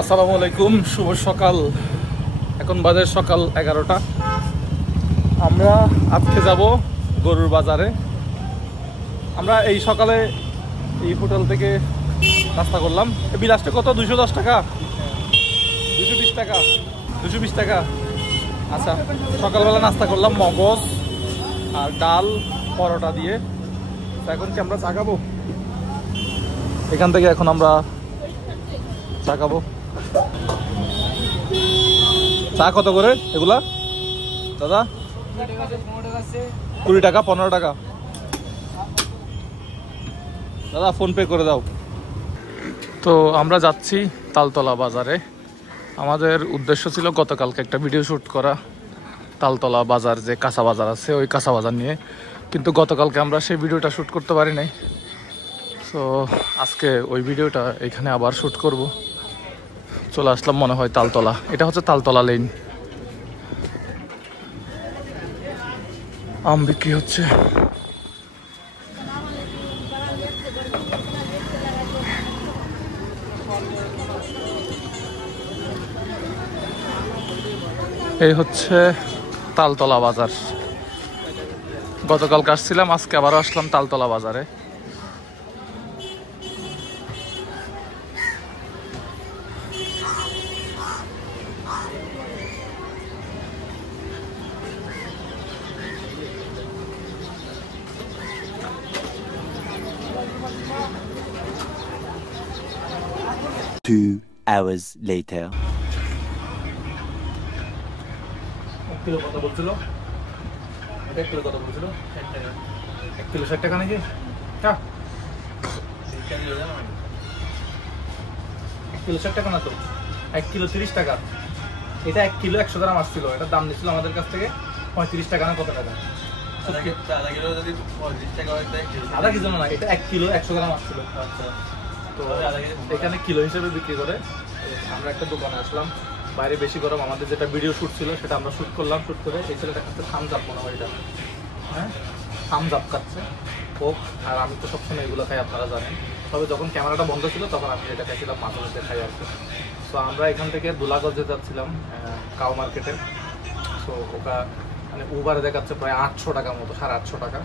আসসালামু আলাইকুম, শুভ সকাল। এখন বাজে সকাল 11টা। আমরা আজকে যাব গরুর বাজারে। আমরা এই সকালে এই হোটেল থেকে নাস্তা করলাম। এই বিলাসটা কত? 210 টাকা, 220 টাকা, 220 টাকা। আচ্ছা, সকালবেলা নাস্তা করলাম মগজ আর ডাল পরোটা দিয়ে। এখন কি আমরা চা খাবো? এখান থেকে এখন আমরা চা খাবো। চা কত করে এগুলা দাদা? 20 টাকা, 15 টাকা। দাদা ফোন পে করে দাও। তো আমরা যাচ্ছি তালতলা বাজারে। আমাদের উদ্দেশ্য ছিল গতকালকে একটা ভিডিও শ্যুট করা, তালতলা বাজার যে কাঁচা বাজার আছে ওই কাঁচা বাজার নিয়ে, কিন্তু গতকালকে আমরা সেই ভিডিওটা শ্যুট করতে পারি নাই। তো আজকে ওই ভিডিওটা এখানে আবার শ্যুট করব। চলে আসলাম মনে হয় তালতলা। এটা হচ্ছে তালতলা লেন। আম বিক্রি হচ্ছে। এই হচ্ছে তালতলা বাজার। গতকালকে আসছিলাম, আজকে আবারও আসলাম তালতলা বাজারে। Two hours later. কিলো কত বলছিল? এটা কিলো কত বলছিল? 60 টাকা। 1 কিলো 60 টাকা নাকি? হ্যাঁ, 1 কিলো 60 টাকা না তো, 1 কিলো 30 টাকা। এটা 1 কিলো 100 গ্রাম আসছিল। এটার দাম নিচ্ছিল আমাদের কাছ থেকে 35 টাকা না কত টাকা? আধা কিলো যদি 35 টাকা হয়, আধা কিলো না, এটা 1 কিলো 100 গ্রাম আসছিল। আচ্ছা, তো এখানে কিলো হিসেবে বিক্রি করে। আমরা একটা দোকানে আসলাম, বাইরে বেশি গরম। আমাদের যেটা ভিডিও শ্যুট ছিল সেটা আমরা শ্যুট করলাম। শ্যুট করে এই ছেলেটা খাচ্ছে থামস আপ, মনে হয় এটা, হ্যাঁ থামস আপ খাচ্ছে কোক। আর আমি তো সবসময় এগুলো খাই, আপনারা জানেন। তবে যখন ক্যামেরাটা বন্ধ ছিল তখন আমি এটা খাইছিলাম, মাঝে মধ্যে খাই আর কি। তো আমরা এখান থেকে দুলাগঞ্জে যাচ্ছিলাম কাউ মার্কেটে। সো ওটা মানে উবারে দেখাচ্ছে প্রায় 800 টাকার মতো, 850 টাকা।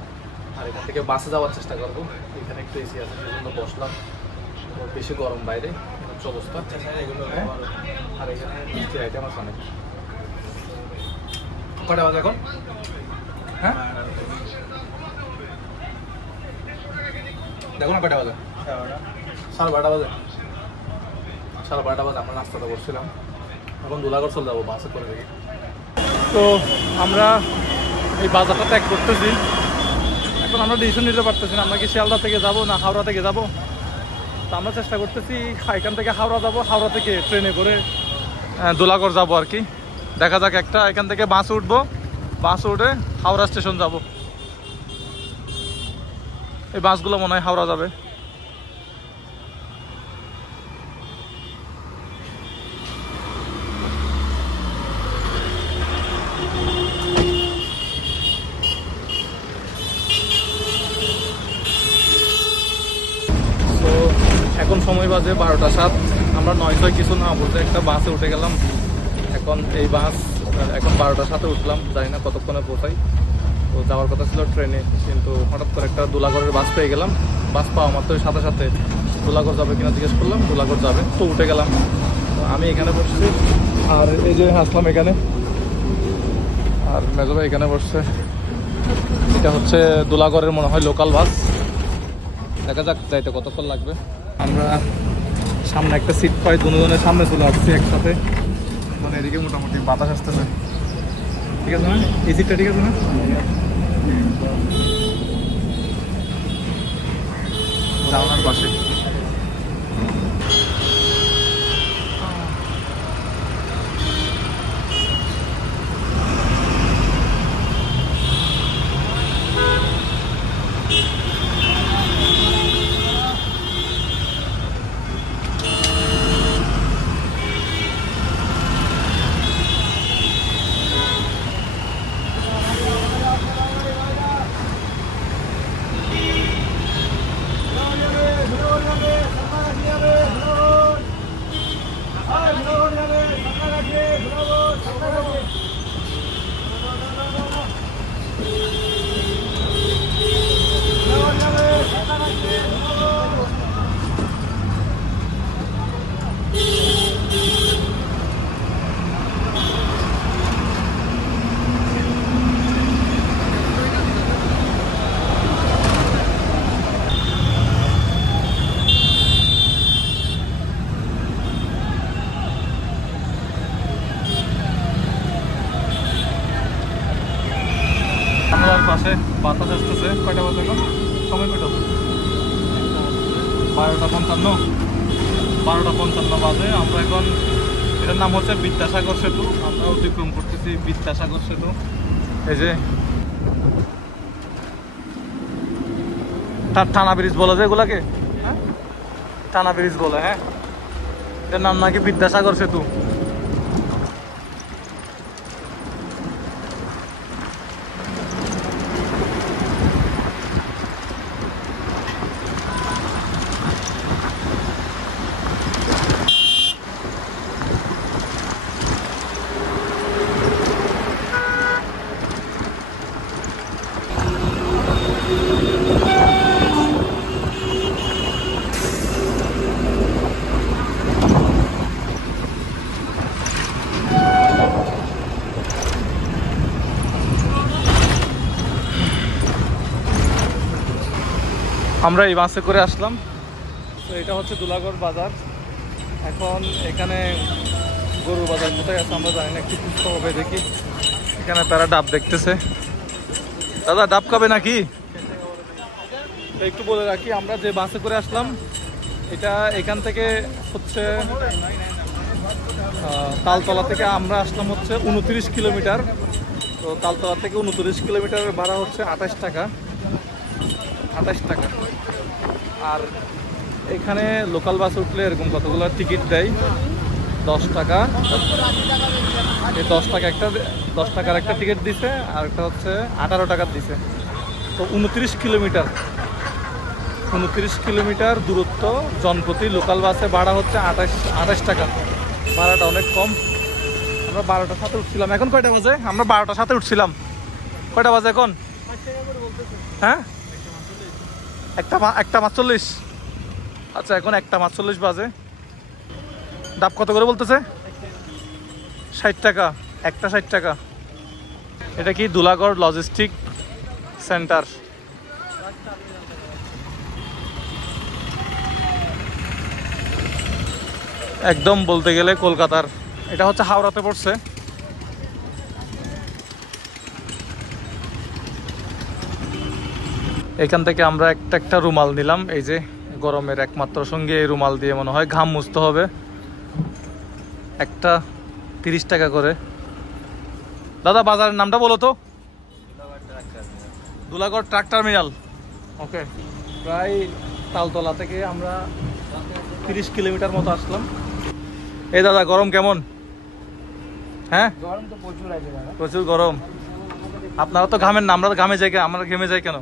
আর এখান থেকে বাসে যাওয়ার চেষ্টা করবো। এখানে একটু এসি আছে, সেজন্য বসলাম। বেশি গরম বাইরে, হচ্ছে অবস্থা। আর এখানে মিষ্টির আইটেম আছে অনেক। কটা বাজে এখন? হ্যাঁ দেখো না কটা বাজে? 12:30 বাজে। 12:30 বাজে আমরা নাস্তাটা করছিলাম। এখন দুলাগড় চলে যাবো বাসে করে দেখি। তো আমরা এই বাজারটা ত্যাগ করতেছি। এখন আমরা ডিসিশন নিতে পারতেছি না, আমরা কি শিয়ালদা থেকে যাব না হাওড়া থেকে যাব। তো আমরা চেষ্টা করতেছি এখান থেকে হাওড়া যাব, হাওড়া থেকে ট্রেনে করে দুলাগড় যাব আর কি। দেখা যাক, একটা এখান থেকে বাস উঠবো, বাস উঠে হাওড়া স্টেশন যাব। এই বাসগুলো মনে হয় হাওড়া যাবে। এখন সময় বাজে 12:07। আমরা 900 কিছু না বলতে একটা বাসে উঠে গেলাম। এখন এই বাস এখন 12:07 উঠলাম, জানি না কতক্ষণে পৌঁছাই। তো যাওয়ার কথা ছিল ট্রেনে, কিন্তু হঠাৎ করে একটা দুলাগড়ের বাস পেয়ে গেলাম। বাস পাওয়া মাত্র সাথে সাথে দুলাগড় যাবে কিনা জিজ্ঞেস করলাম, দুলাগড় যাবে। তো উঠে গেলাম। তো আমি এখানে বসছি, আর এই যে আসলাম এখানে, আর মেজো ভাই এখানে বসছে। এটা হচ্ছে দুলাগড়ের মনে হয় লোকাল বাস। দেখা যাক যাইতে কতক্ষণ লাগবে। আমরা সামনে একটা সিট পাই, দুজনের সামনে চলে আসছি একসাথে। মানে এদিকে মোটামুটি বাতাস আসতেছে, ঠিক আছে না? এই সিটটা ঠিক আছে না? জানালার পাশে। পাশে বাতাস আসতেছে। কয়টা বাজে এখন? সময় কয়টা? 12:55 বাজে। আমরা এখন, এটার নাম হচ্ছে বিদ্যাসাগর সেতু, আমরা অতিক্রম করতেছি বিদ্যাসাগর সেতু। এই যে টানা ব্রিজ বলে যে এগুলাকে, টানা ব্রিজ বলে। হ্যাঁ, এটার নাম নাকি বিদ্যাসাগর সেতু। আমরা এই বাসে করে আসলাম। তো এটা হচ্ছে দুলাগড় বাজার। এখন এখানে গরুর বাজার কোথায় আছে আমরা জানি না, একটু খুঁজতে হবে। দেখি, এখানে তারা ডাব দেখতেছে। দাদা, ডাব খাবে নাকি? তো একটু বলে রাখি, আমরা যে বাসে করে আসলাম এটা এখান থেকে হচ্ছে তালতলা থেকে আমরা আসলাম হচ্ছে 29 কিলোমিটার। তো তালতলা থেকে 29 কিলোমিটারের ভাড়া হচ্ছে 28 টাকা। আর এখানে লোকাল বাস উঠলে এরকম কতগুলো টিকিট দেয়, 10 টাকা। এই 10 টাকার একটা টিকিট দিছে, আর একটা হচ্ছে 18 টাকার দিছে। তো 29 কিলোমিটার দূরত্ব, জনপ্রতি লোকাল বাসে ভাড়া হচ্ছে 28 টাকা। ভাড়াটা অনেক কম। আমরা 12টার সাথে উঠছিলাম। এখন কয়টা বাজে? আমরা 12টার সাথে উঠছিলাম। কয়টা বাজে এখন? হ্যাঁ, 1:45। আচ্ছা, এখন 1:45 বাজে। ডাব কত করে বলতেছে? 60 টাকা, একটা 60 টাকা। এটা কি দুলাগড় লজিস্টিক সেন্টার। একদম বলতে গেলে কলকাতার। এটা হচ্ছে হাওড়াতে পড়ছে। এখান থেকে আমরা একটা রুমাল নিলাম। এই যে গরমের একমাত্র সঙ্গে এই রুমাল দিয়ে মনে হয় ঘাম মুছতে হবে। একটা 30 টাকা করে। দাদা, বাজারের নামটা বলো তো। দুলাগড় ট্রাক টার্মিনাল। ওকে, প্রায় তালতলা থেকে আমরা 30 কিলোমিটার মতো আসলাম। এই দাদা, গরম কেমন? হ্যাঁ, গরম তো প্রচুর আছে দাদা। প্রচুর গরম। আপনারা তো ঘামেন না, আমরা ঘামে যাই। আমরা ঘেমে যাই কেন?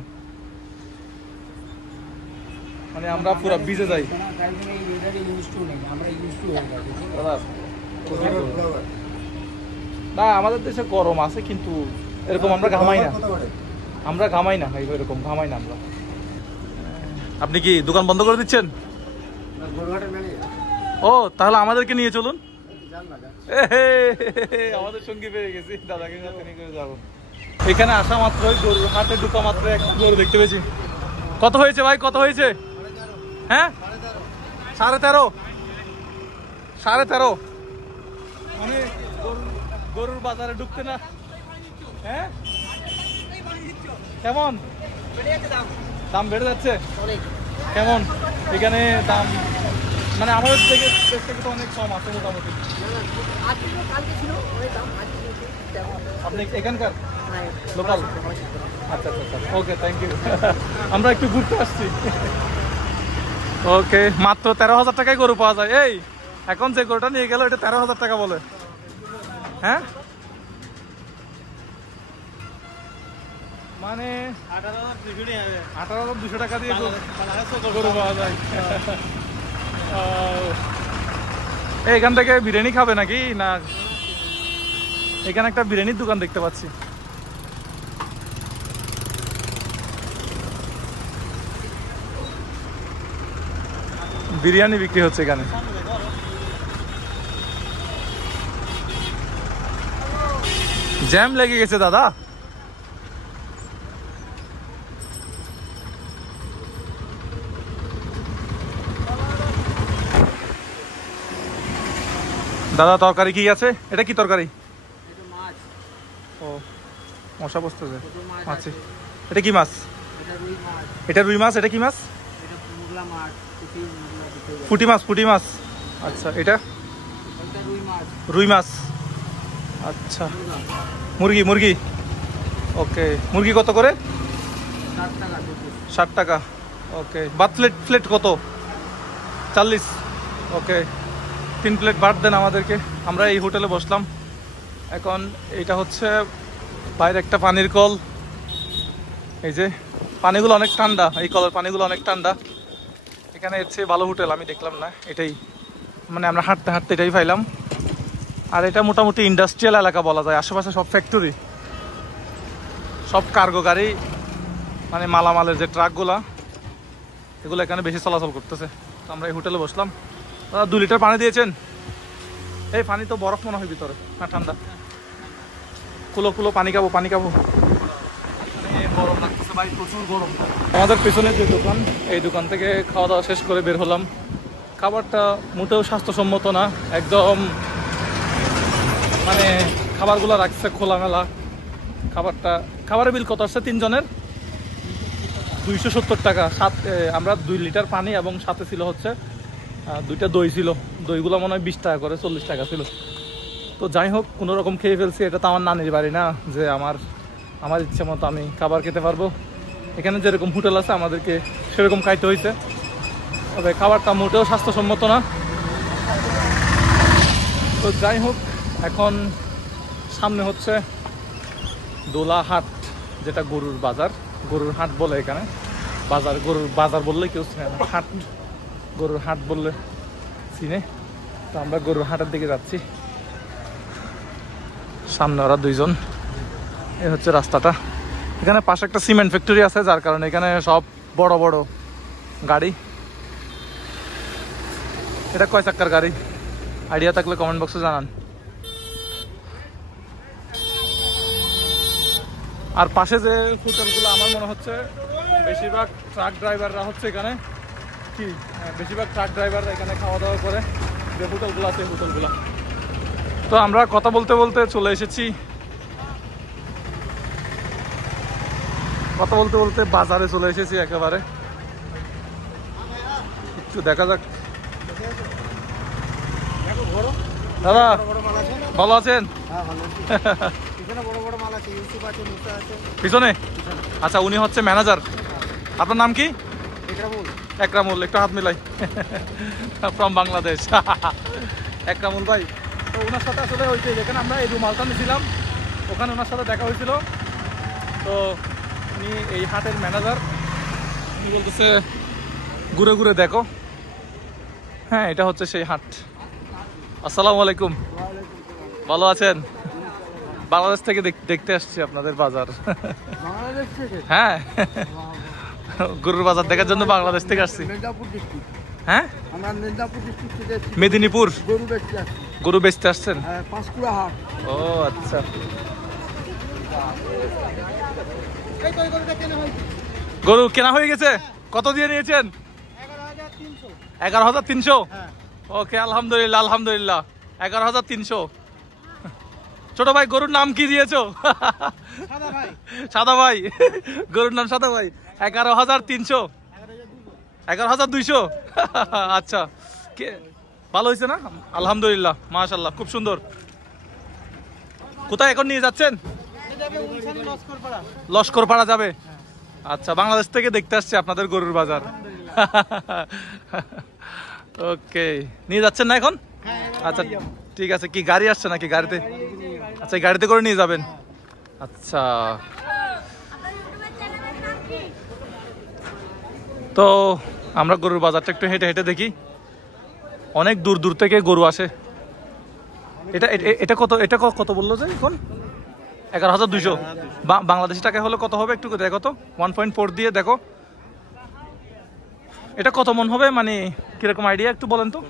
মানে আমরা পুরো ভিজে যাই। না, আমাদের দেশে গরম আছে কিন্তু এরকম আমরা ঘামাই না। এরকম ঘামাই না আমরা। আপনি কি দোকান বন্ধ করে দিচ্ছেন? ও, তাহলে আমাদেরকে নিয়ে চলুন। আমাদের সঙ্গী পেয়ে গেছি, দাদাকে সাথে নিয়ে করে যাবো। এখানে আসা মাত্রই গরুর হাটে ঢুকা মাত্র একটা গরু দেখতে পেয়েছি। কত হয়েছে ভাই, কত হয়েছে? হ্যাঁ, 13.5 মানে গরুর বাজারে ঢুকতে না। হ্যাঁ, কেমন দাম বেড়ে যাচ্ছে? কেমন এখানে দাম? মানে আমাদের থেকে তো অনেক কম আছে মোটামুটি। আপনি এখানকার লোকাল? আচ্ছা, ওকে, থ্যাংক ইউ। আমরা একটু ঘুরতে আসছি। ওকে, মাত্র 13,000 টাকায় গরু পাওয়া যায়। এই এখন যে গরুটা নিয়ে গেল এটা 13,000 টাকা বলে। হ্যাঁ, মানে 18,200 টাকা দিয়ে গরু পাওয়া যায়। এখান থেকে বিরিয়ানি খাবে নাকি না? এখানে একটা বিরিয়ানির দোকান দেখতে পাচ্ছি। বিরিয়ানি বিক্রি হচ্ছে এখানে। জ্যাম লেগে গেছে দাদা। দাদা তরকারি কি আছে? এটা কি তরকারি? ও মশা বসতেছে মাছে। এটা কি মাছ? এটা রুই মাছ। এটা কি মাছ? পুঁটি মাছ। পুঁটি মাছ, আচ্ছা। এটা রুই মাছ, আচ্ছা। মুরগি, মুরগি, ওকে। মুরগি কত করে? 60 টাকা, ওকে। ভাত প্লেট, প্লেট কত? 40, ওকে। 3 প্লেট ভাত দেন আমাদেরকে। আমরা এই হোটেলে বসলাম এখন। এটা হচ্ছে বাইরে একটা পানির কল। এই যে পানিগুলো অনেক ঠান্ডা, এই কলের পানিগুলো অনেক ঠান্ডা। এখানে হচ্ছে ভালো হোটেল আমি দেখলাম না, এটাই মানে আমরা হাঁটতে হাঁটতে এটাই পাইলাম। আর এটা মোটামুটি ইন্ডাস্ট্রিয়াল এলাকা বলা যায়। আশেপাশে সব ফ্যাক্টরি, সব কার্গো গাড়ি, মানে মালামালের যে ট্রাকগুলা, এগুলো এখানে বেশি চলাচল করতেছে। তো আমরা এই হোটেলে বসলাম। দাদা 2 লিটার পানি দিয়েছেন? এই পানি তো বরফ মনে হয় ভিতরে, হ্যাঁ ঠান্ডা। কুলো কুলো পানি খাবো, পানি খাবো। গরম লাগতেছে ভাই, প্রচুর গরম। আমাদের পেছনে যে দোকান, এই দোকান থেকে খাওয়া দাওয়া শেষ করে বের হলাম। খাবারটা মোটেও স্বাস্থ্যসম্মত না, একদম মানে খাবারগুলো রাখছে খোলামেলা। খাবারের বিল কত আসছে 3 জনের? 270 টাকা। আমরা 2 লিটার পানি এবং সাথে ছিল হচ্ছে 2টা দই ছিল। দইগুলো মনে হয় 20 টাকা করে, 40 টাকা ছিল। তো যাই হোক, কোনো রকম খেয়ে ফেলছি। এটা তো আমার নানির বাড়ি না যে আমার ইচ্ছে মতো আমি খাবার খেতে পারবো। এখানে যেরকম হোটেল আছে আমাদেরকে সেরকম খাইতে হয়েছে। তবে খাবারটা মোটেও স্বাস্থ্যসম্মত না। তো যাই হোক, এখন সামনে হচ্ছে দোলা হাট, যেটা গরুর বাজার, গরুর হাট বলে এখানে। বাজার, গরুর বাজার বললে কেউ চিনে না, হাট, গরুর হাট বললে চিনে। তো আমরা গরুর হাটের দিকে যাচ্ছি। সামনে ওরা 2 জন। এই হচ্ছে রাস্তাটা। এখানে পাশে একটা সিমেন্ট ফ্যাক্টরি আছে, যার কারণে এখানে সব বড় বড় গাড়ি। এটা কয় চাক্কার গাড়ি? আইডিয়া থাকলে কমেন্ট বক্সে জানান। আর পাশে যে হোটেলগুলো, আমার মনে হচ্ছে বেশিরভাগ ট্রাক ড্রাইভাররা হচ্ছে এখানে কি, বেশিরভাগ ট্রাক ড্রাইভাররা এখানে খাওয়া দাওয়া করে। যে হোটেলগুলো আছে হোটেলগুলো। তো আমরা কথা বলতে বলতে চলে এসেছি, কথা বলতে বলতে বাজারে চলে এসেছি একেবারে। একটু দেখা যাক। দাদা ভালো আছেন? পিছনে, আচ্ছা। উনি হচ্ছে ম্যানেজার। আপনার নাম কি? একরামুল। একটু হাত মিলাই। ফ্রম বাংলাদেশ। একরামুল ভাই। তো ওনার সাথে আসলে হয়েছে, যেখানে আমরা এই রুমালটা নিয়েছিলাম ওখানে ওনার সাথে দেখা হয়েছিল। তো উনি এই হাটের ম্যানেজার। উনি বলতেছে ঘুরে ঘুরে দেখো। হ্যাঁ, এটা হচ্ছে সেই হাট। আসসালামু আলাইকুম, ভালো আছেন? বাংলাদেশ থেকে দেখতে আসছি আপনাদের বাজার। হ্যাঁ, গরুর বাজার দেখার জন্য বাংলাদেশ থেকে আসছি। হ্যাঁ, মেদিনীপুর। গরু বেচতে আসছেন? ও আচ্ছা। গরু কেনা হয়ে গেছে? কত দিয়ে নিয়েছেন? 11,300। ওকে, আলহামদুলিল্লাহ, আলহামদুলিল্লাহ। 11,300। ছোট ভাই, গরুর নাম কি দিয়েছো? সাদা ভাই। গরুর নাম সাদা ভাই। 11,300। 11,200। আচ্ছা, ভালো হয়েছে না? আলহামদুলিল্লাহ, মাশাআল্লাহ, খুব সুন্দর। কোথায় এখন নিয়ে যাচ্ছেন? লস্করপাড়া যাবে। আচ্ছা, বাংলাদেশ থেকে দেখতে আসছে আপনাদের গরুর বাজার। ওকে, নিয়ে যাচ্ছেন না এখন? আচ্ছা ঠিক আছে। কি গাড়ি আসছে নাকি? গাড়িতে? আচ্ছা, গাড়িতে করে নিয়ে যাবেন। আচ্ছা, তো আমরা গরুর বাজারটা একটু হেঁটে হেঁটে দেখি। অনেক দূর দূর থেকে গরু আসে। এটা কত বললো যে এখন 11,200 বাংলাদেশি টাকা হলে কত হবে একটু দেখো তো 1.4 দিয়ে দেখো এটা কত মন হবে মানে কিরকম আইডিয়া একটু বলেন তো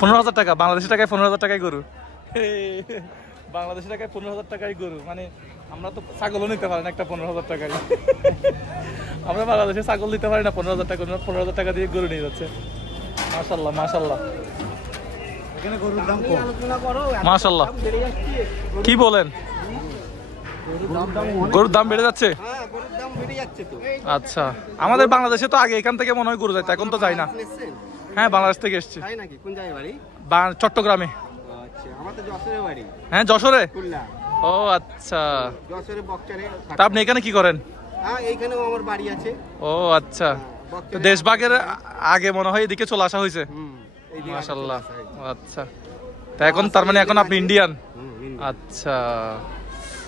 15,000 টাকা বাংলাদেশি টাকায় 15,000 টাকায় গরু বাংলাদেশি টাকায় 15,000 টাকায় গরু মানে আমরা তো ছাগলও নিতে পারি না একটা 15,000 টাকায় আমরা বাংলাদেশে ছাগল নিতে পারি না 15,000 টাকা 15,000 টাকা দিয়ে গরু নিয়ে যাচ্ছে মাশাআল্লাহ মাশাআল্লাহ এখানে গরুর দাম কম মাশাআল্লাহ কি বলেন গরুর দাম বেড়ে যাচ্ছে হ্যাঁ গরুর দাম বেড়ে যাচ্ছে তো আচ্ছা আমাদের বাংলাদেশে তো আগে এখান থেকে মনে হয় গরু যাইতো এখন তো যায় না হ্যাঁ বাংলাদেশ থেকে এসেছি তাই নাকি কোন জায়গায় বাড়ি চট্টগ্রামে আচ্ছা আমার তো যশোরে বাড়ি হ্যাঁ যশোরে খুলনা ও আচ্ছা যশোরে বকচারে তা আপনি এখানে কি করেন হ্যাঁ এইখানেও আমার বাড়ি আছে ও আচ্ছা তো দেশভাগের আগে মনে হয় এদিকে চলে আসা হয়েছে এইদিকে মাশাআল্লাহ আচ্ছা তা এখন তার মানে এখন আপনি ইন্ডিয়ান আচ্ছা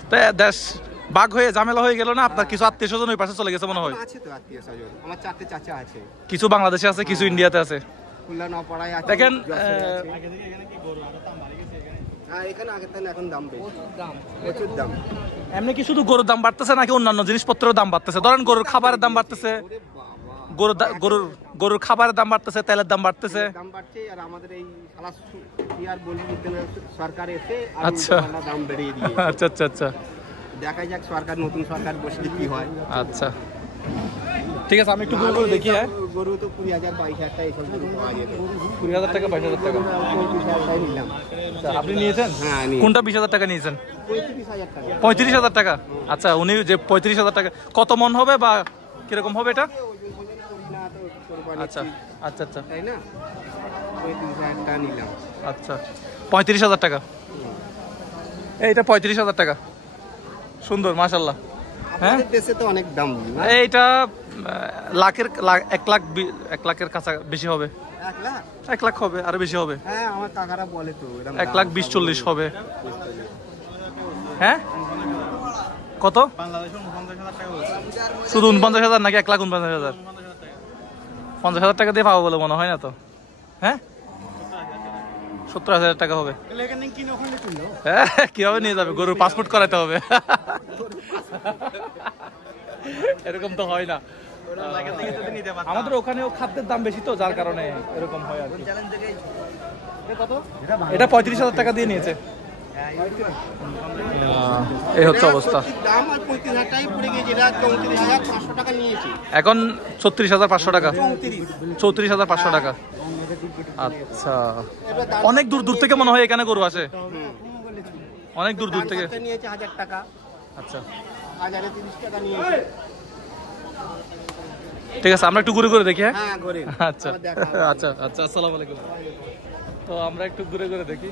তো দেশ বাঘ হয়ে ঝামেলা হয়ে গেল না আপনার কিছু আত্মীয় স্বজন ওই পাশে চলে গেছে মনে হয় আছে তো আত্মীয় স্বজন আমার 4টে চাচা আছে কিছু বাংলাদেশে আছে কিছু ইন্ডিয়াতে আছে খুলনা নপাড়ায় আছে দেখেন আগে থেকে এখানে কি গরু আরো দাম বাড়ে গেছে এখানে হ্যাঁ এখানে আগের থেকে এখন দাম বেশি প্রচুর দাম এমনি কি শুধু গরুর দাম বাড়তেছে নাকি অন্যান্য জিনিসপত্রের দাম বাড়তেছে ধরেন গরুর খাবারের দাম বাড়তেছে গরুর খাবারের দাম বাড়তেছে তেলের দাম বাড়তেছে দাম বাড়ছে আর আমাদের এই শালা কি আর বলি সরকার এসে আচ্ছা দাম বেড়িয়ে দিয়ে আচ্ছা আচ্ছা আচ্ছা দেখা যাক সরকার নতুন সরকার বসলে কি হয় আচ্ছা ঠিক আছে আমি একটু গরু করে দেখি হ্যাঁ গরু তো 20,000 22,000 টাকা এইসব গরু পাওয়া যেত 20,000 টাকা 22,000 টাকা 35,000 টাকা নিলাম আচ্ছা আপনি নিয়েছেন হ্যাঁ কোনটা 20,000 টাকা নিয়েছেন 35,000 টাকা 35,000 টাকা আচ্ছা উনি যে 35,000 টাকা কত মন হবে বা কিরকম হবে এটা আচ্ছা আচ্ছা আচ্ছা তাই না 35,000 টাকা নিলাম আচ্ছা 35,000 টাকা এইটা 35,000 টাকা সুন্দর মাশাআল্লাহ হ্যাঁ আমাদের দেশে তো অনেক দাম না এইটা লাখের 1 লাখের কাছা বেশি হবে 1 লাখ 1 লাখ হবে আর বেশি হবে হ্যাঁ আমার কাকারা বলে তো এরকম 1,20,40 হবে হ্যাঁ কত বাংলাদেশে 49,000 টাকা বলছে শুধু 49,000 নাকি 1,49,000 50,000 টাকা দিয়ে পাবো বলে মনে হয় না তো হ্যাঁ 70,000 টাকা হবে হ্যাঁ কিভাবে নিয়ে যাবে গরুর পাসপোর্ট করাতে হবে এরকম তো হয় না আমাদের ওখানেও খাদ্যের দাম বেশি তো যার কারণে এরকম হয় আর কি এটা 35,000 টাকা দিয়ে নিয়েছে এই হচ্ছে অবস্থা দাম আর 35,000 টাকাই পড়ে গেছে এটা 34,500 টাকা নিয়েছি এখন 36,500 টাকা 34,500 টাকা আচ্ছা অনেক দূর দূর থেকে মনে হয় এখানে গরু আসে অনেক দূর দূর থেকে নিয়েছে 1,000 টাকা আচ্ছা 1,030 টাকা নিয়েছে ঠিক আছে আমরা একটু ঘুরে ঘুরে দেখি হ্যাঁ হ্যাঁ করে আচ্ছা আচ্ছা আচ্ছা আসসালামু আলাইকুম তো আমরা একটু ঘুরে ঘুরে দেখি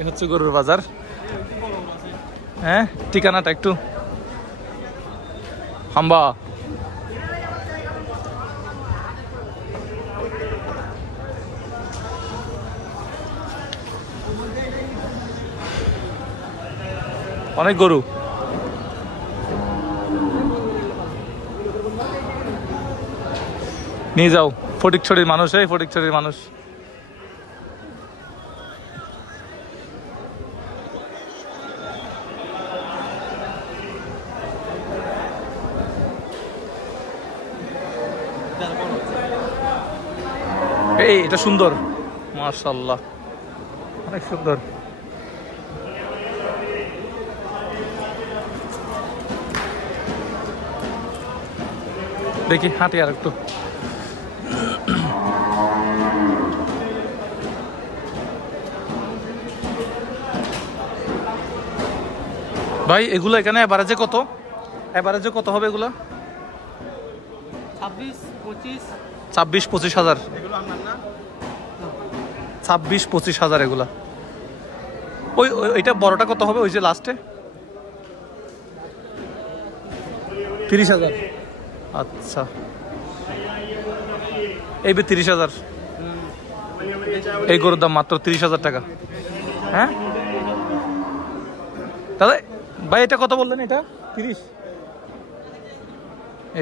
এই হচ্ছে গরুর বাজার হ্যাঁ ঠিকানাটা একটু হাম্বা অনেক গরু নিয়ে যাও ফটিকছড়ির মানুষ এই ফটিকছড়ির মানুষ এই এটা সুন্দর মাশাআল্লাহ অনেক সুন্দর দেখি হাঁটি আর একটু ভাই এগুলো এখানে এভারেজে কত হবে এগুলো 26-25 হাজার 26-25 হাজার এগুলা ওই এটা বড়টা কত হবে ওই যে লাস্টে 30,000 আচ্ছা এই 30,000 এই গরুর দাম মাত্র 30,000 টাকা হ্যাঁ দাদা ভাই এটা কত বললেন এটা 30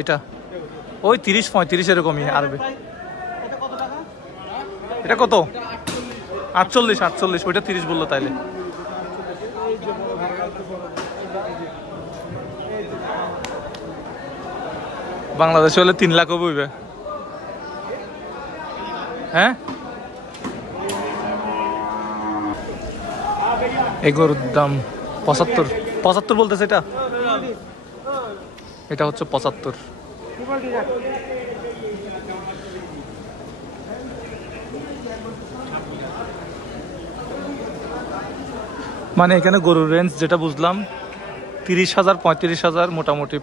এটা ওই 30-35 এরকমই আরবে এটা কত 48 48, ওইটা 30 বললো তাইলে। বাংলাদেশে হলে 3 লাখ হইবে। হ্যাঁ, এই গরুর দাম 75 75 বলতেছে। এটা হচ্ছে 75। মানে এখানে গরুর রেঞ্জ যেটা বুঝলাম 30,000 35,000, মোটামুটি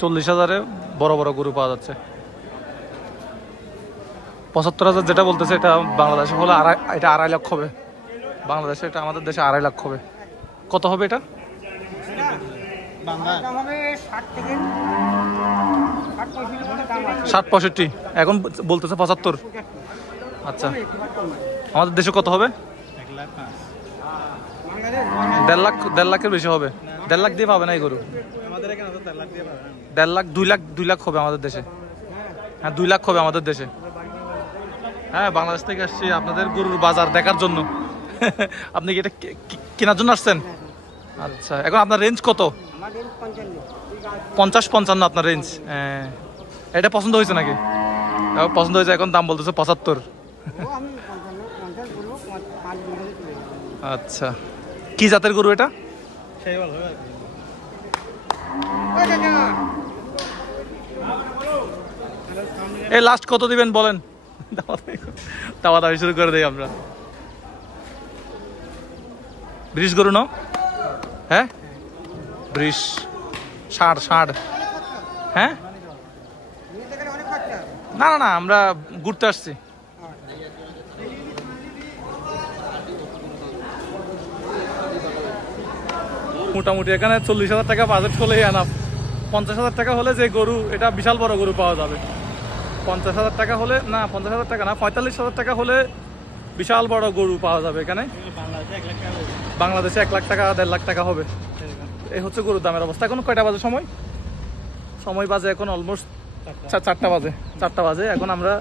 40,000-এ বড় বড় গরু পাওয়া যাচ্ছে। 75,000 যেটা বলতেছে এটা বাংলাদেশে হলে এটা 2.5 লাখ হবে। বাংলাদেশে এটা, আমাদের দেশে 2.5 লাখ হবে। কত হবে এটা? 60-65, এখন বলতেছে 75। আচ্ছা, আমাদের দেশে কত হবে? 1.5 লাখ, 1.5 লাখের বেশি হবে। 1.5 লাখ দিয়ে পাবে না এই গরু। 1.5 লাখ, 2 লাখ হবে আমাদের দেশে। হ্যাঁ, 2 লাখ হবে আমাদের দেশে। হ্যাঁ, বাংলাদেশ থেকে আসছি আপনাদের গরুর বাজার দেখার জন্য। আপনি কি এটা কেনার জন্য আসছেন? আচ্ছা, এখন আপনার রেঞ্জ কত? 50-55 আপনার রেঞ্জ। এটা পছন্দ হয়েছে নাকি? পছন্দ হয়েছে, এখন দাম বলতেছে 75। আচ্ছা, কি জাতের গরু এটা? এই লাস্ট কত দিবেন বলেন? দাওয়া দাবি শুরু করে দেই আমরা। 20 গরু নাও। হ্যাঁ, 20, 60। হ্যাঁ, না না না, আমরা ঘুরতে আসছি। মোটামুটি এখানে 40,000 টাকা বাজেট হলেই আনাফ। 50,000 টাকা হলে যে গরু, এটা বিশাল বড় গরু পাওয়া যাবে। 50,000 টাকা হলে, না 50,000 টাকা না, 45,000 টাকা হলে বিশাল বড় গরু পাওয়া যাবে এখানে। বাংলাদেশে 1 লাখ টাকা 1.5 লাখ টাকা হবে। এই হচ্ছে গরুর দামের অবস্থা। এখন কয়টা বাজে? সময় বাজে এখন অলমোস্ট 4টা বাজে। 4টা বাজে। এখন আমরা,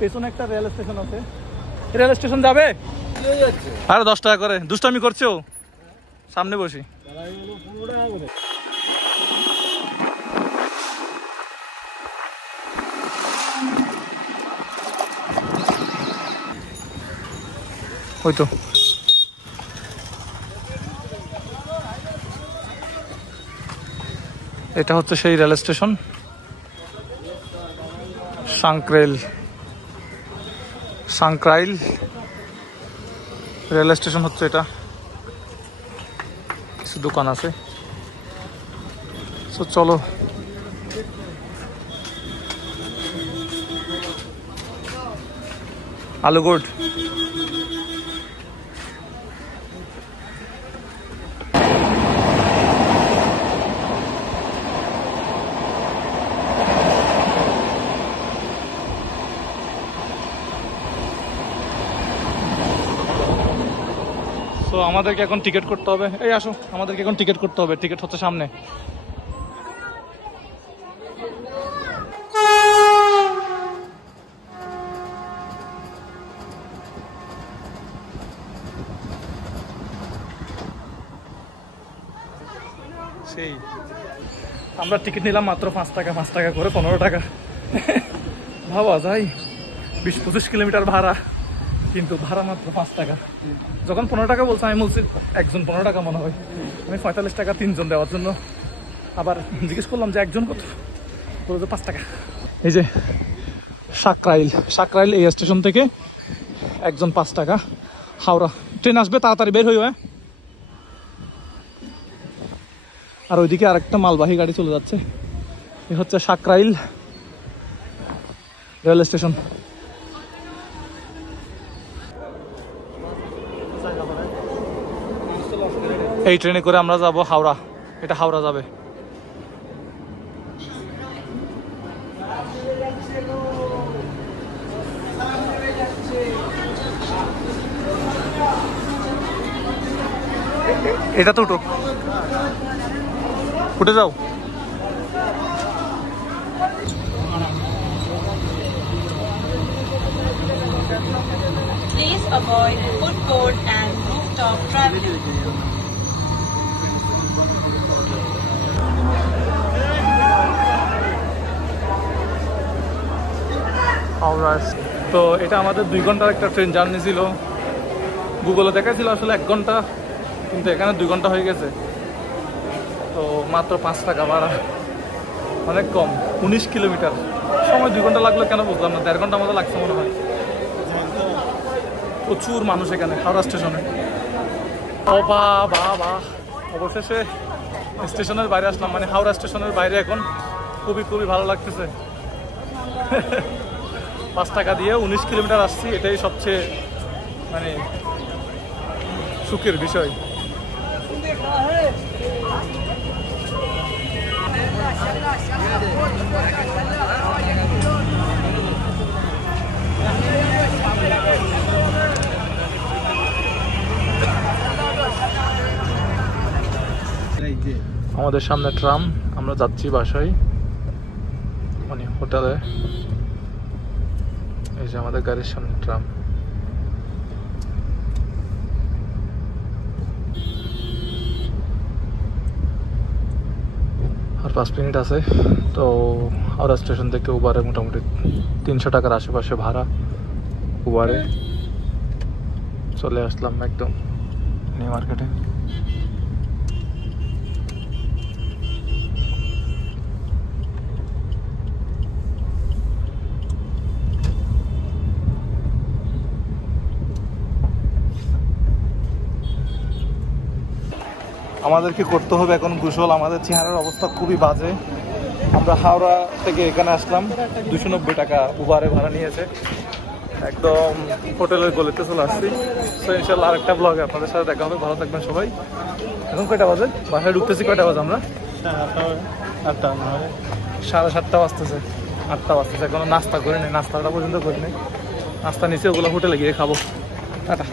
পেছনে একটা রেল স্টেশন আছে, রেল স্টেশন যাবে। আরে 10 টাকা করে, দুষ্টামি করছো? সামনে বসি। ওই তো এটা হচ্ছে সেই রেল স্টেশন, সাংক্রাইল রেল স্টেশন হচ্ছে এটা। কিছু দোকান আছে। তো চলো, আলুগোড। তো আমাদেরকে এখন টিকিট করতে হবে। এই আসো, আমাদেরকে এখন টিকিট করতে হবে। টিকিট হচ্ছে সামনে। সেই আমরা টিকিট নিলাম মাত্র 5 টাকা, 5 টাকা করে 15 টাকা। ভাবা যায় 20-25 কিলোমিটার ভাড়া, কিন্তু ভাড়া মাত্র 5 টাকা। যখন 15 টাকা বলছে, আমি বলছি একজন 15 টাকা মনে হয়। আমি 45 টাকা 3 জন দেওয়ার জন্য আবার জিজ্ঞেস করলাম যে একজন কত, বললো 5 টাকা। এই যে সাকরাইল এই স্টেশন থেকে একজন 5 টাকা। হাওড়া ট্রেন আসবে, তাড়াতাড়ি বের হইও। আর ওইদিকে আরেকটা মালবাহী গাড়ি চলে যাচ্ছে। এ হচ্ছে সাকরাইল রেল স্টেশন। এই ট্রেনে করে আমরা যাব হাওড়া। এটা হাওড়া যাবে। এটা তো উঠো, উঠে যাও। Please avoid food court and rooftop traveling. তো এটা আমাদের 2 ঘন্টার একটা ট্রেন জার্নি ছিল। গুগলে দেখাচ্ছিল আসলে 1 ঘন্টা, কিন্তু এখানে 2 ঘন্টা হয়ে গেছে। তো মাত্র 5 টাকা ভাড়া, অনেক কম। 19 কিলোমিটার, সময় 2 ঘন্টা লাগলো কেন বুঝলাম না, 1.5 ঘন্টার মতো লাগছে মনে হয়। প্রচুর মানুষ এখানে হাওড়া স্টেশনে। ও বাহ, অবশেষে স্টেশনের বাইরে আসলাম, মানে হাওড়া স্টেশনের বাইরে। এখন খুবই ভালো লাগতেছে। 5 টাকা দিয়ে 19 কিলোমিটার আসছি, এটাই সবচেয়ে মানে সুখের বিষয়। আমাদের সামনে ট্রাম, আমরা যাচ্ছি বাসায়, মানে হোটেলে। এই যে আমাদের গাড়ির সামনে ট্রাম। আর 5 মিনিট আছে। তো হাওড়া স্টেশন থেকে উবারে মোটামুটি 300 টাকার আশেপাশে ভাড়া। উবারে চলে আসলাম একদম নিউ মার্কেটে। আমাদেরকে করতে হবে এখন গোসল। আমাদের চেহারার অবস্থা খুবই বাজে। আমরা হাওড়া থেকে এখানে আসলাম, 290 টাকা উবারে ভাড়া নিয়েছে। একদম হোটেলের গলিতে চলে আসছি। তো ইনশাল্লাহ আরেকটা ব্লগে আপনাদের সাথে দেখা হবে। ভালো থাকবেন সবাই। এখন কয়টা বাজে? বাসায় ঢুকতেছি কয়টা বাজে? আমরা 7:30 বাজতেছে, 8টা বাজতেছে। এখনো নাস্তা করিনি, নাস্তাটা পর্যন্ত করিনি। নাস্তা নিচে ওগুলো হোটেলে গিয়ে খাবো। টাটা।